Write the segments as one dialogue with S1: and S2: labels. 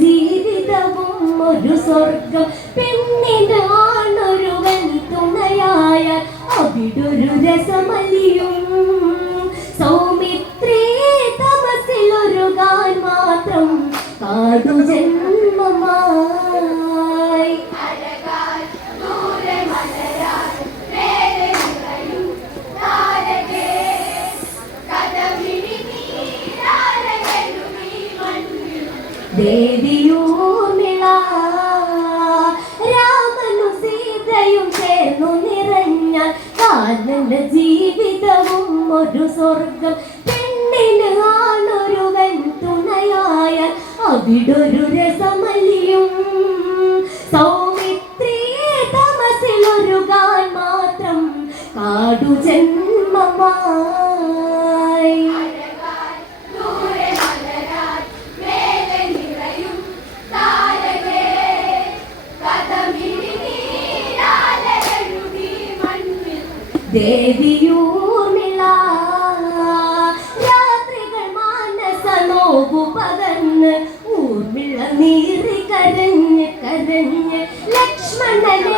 S1: ജീവിതവും ഒരു സ്വർഗം പെണ്ണിന് അവിടൊരു രസമലിയും സൗമിത്രേ തമസിലൊരുകാൻ മാത്രം ജന്മമായി ഒരു സ്വർഗം പെണ്ണിനാണൊരുവൻ തുണയായ അവിടൊരു രസമലിയും സൗമിത്രിയെ തമസിൽ ഒരു ഗാൻ മാത്രം കാടു ജന്മമായി. ദേവിയൂർമിള പകർന്ന് ഊർവിള നീറി കരഞ്ഞ് കരഞ്ഞ് ലക്ഷ്മണനെ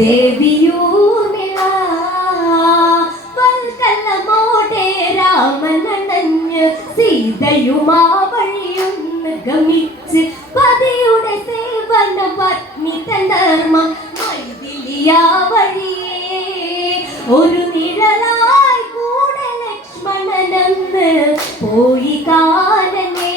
S1: തങ്കമേനിയേ ദേവിയൂർമിള വൽക്കലമോടെ രാമനണഞ്ഞ് സീതയുമാ വഴിയൊന്ന് ഗമിച്ച് പതിയുടെ സേവന പത്നി തന്നർമ്മ വഴിയേ ഒരു നിഴലായി കൂടെ ലക്ഷ്മണനെന്ന് പോയി കാലനേ.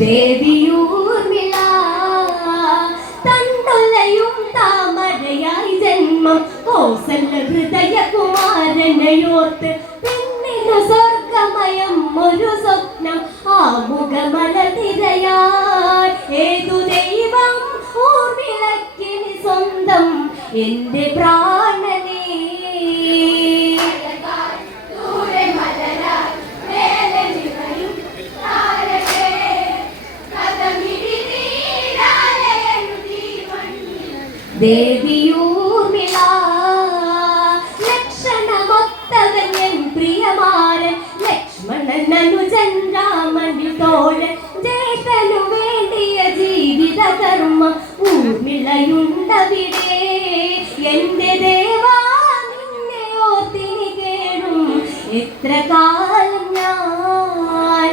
S1: ദേവിയൂർമിള തണ്ടുലയും താമരയായി ജന്മം. കോസല ഹൃദയ കുമാരനയോർത്ത് പെണ്ണിനു സ്വർഗമയം ഒരു സ്വപ്നം ആമുഖമല തിരയാൻ. ഏതു ദൈവം ഊർമിളക്കിന് സ്വന്തം എന്റെ ദേവിയൂർമിള. ലക്ഷണമൊത്തവൻ എൻ പ്രിയമാരൻ ലക്ഷ്മണൻ അനുജൻ രാമനിൽ തോഴൻ ജേതനു വേണ്ടിയ ജീവിത ദേവാ നിന്നെ ഓർത്തിനി കേടും എത്ര കാലം ഞാൻ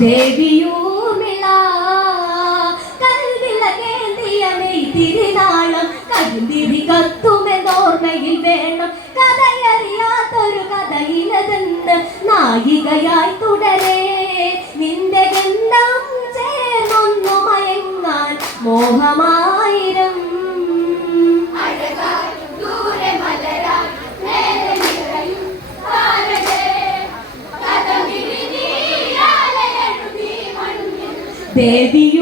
S1: ദേവിയൂർമിള കൽവില കേന്ദ്രിയ നെയ്ത്തിരിനാളം കരുന്തിരി കത്തുമെന്നോർമ്മയിൽ വേണം. കഥയറിയാത്തൊരു കഥയിലതെന്ന് നായികയായി തുടരേ. നിന്റെ ഗന്ധം ചേർന്നൊന്നു മയങ്ങാൻ മോഹമായിരം ദേവിയൂർമിള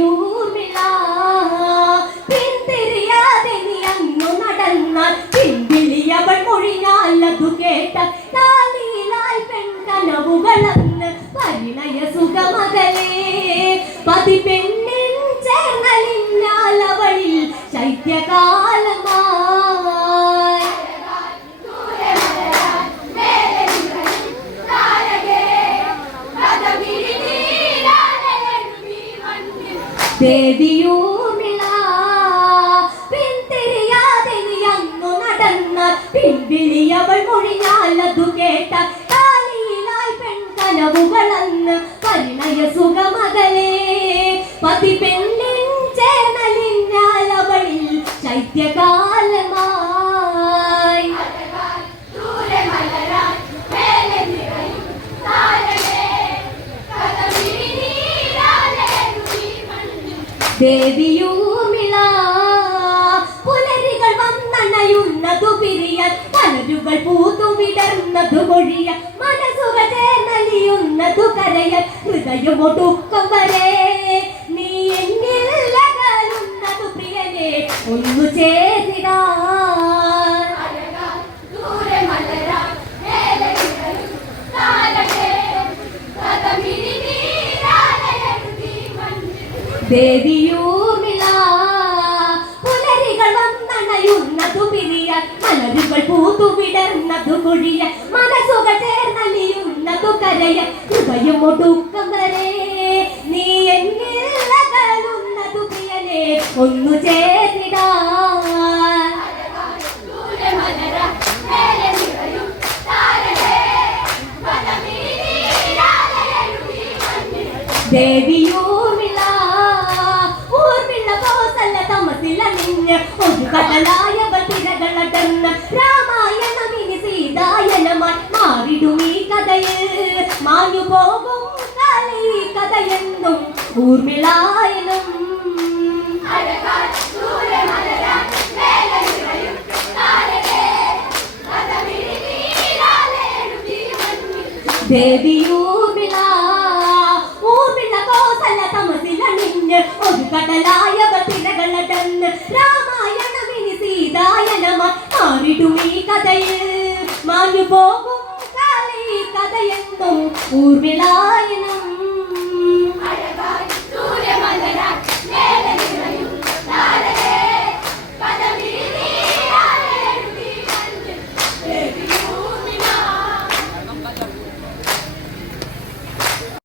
S1: ദേവിയൂർമിള പിന്തിരിയാതെ നീ അങ്ങു നടന്ന പിൻവിളിയവൾ മൊഴിഞ്ഞാൽ അതു കേട്ട കാലിയിലായി പെൺകനവുകളന്ന് പരിണയ സുഖമകലേ. പതി ദേവിയൂർമിള പുലരികൾ വന്നണയുന്നതു പിരിയാൻ പലരുകൾ പൂത്തു വിടർന്നതു കൊഴിയ മനസ്സുകൾ ചേർന്നലിയുന്നതു കരയാൻ ഹൃദയമൊടുക്കം വരെ നീ എന്നിൽ അകലുന്നതു പ്രിയനെ ഒന്നു ചേരിടാൻ ദേവിയൂർമിള പുലരികൾ വന്നണയുന്നതു പിരിയാൻ മലരുകൾ പൂത്തു വിടർന്നതു കൊഴിയ മനസ്സുകൾ ചേർന്നലിയുന്നതു കരയ ഹൃദയം ഒടുക്കം വരെ നീ എന്നിൽ അകലുന്നതു പ്രിയനെ ഒന്നു ചേർന്നിടാൻ ദേവിയൂർമിള కథలాయ బతిరగలటన్న రామాయణమిని సీతాయనమాయ్ మారిడుమ கதையில் மாஞ்சு போகும் கலை கதை என்னும் ஊர்மிளாயினும் தேவி ஊர்மிளா ஊர்மிள கோசல தமசில நின்று ஒரு கடலாய் இதாயனமாய் மாறிடுமே கதையில். மாங்கு போகும் கலை கதையெங்கும் ஊர்விழா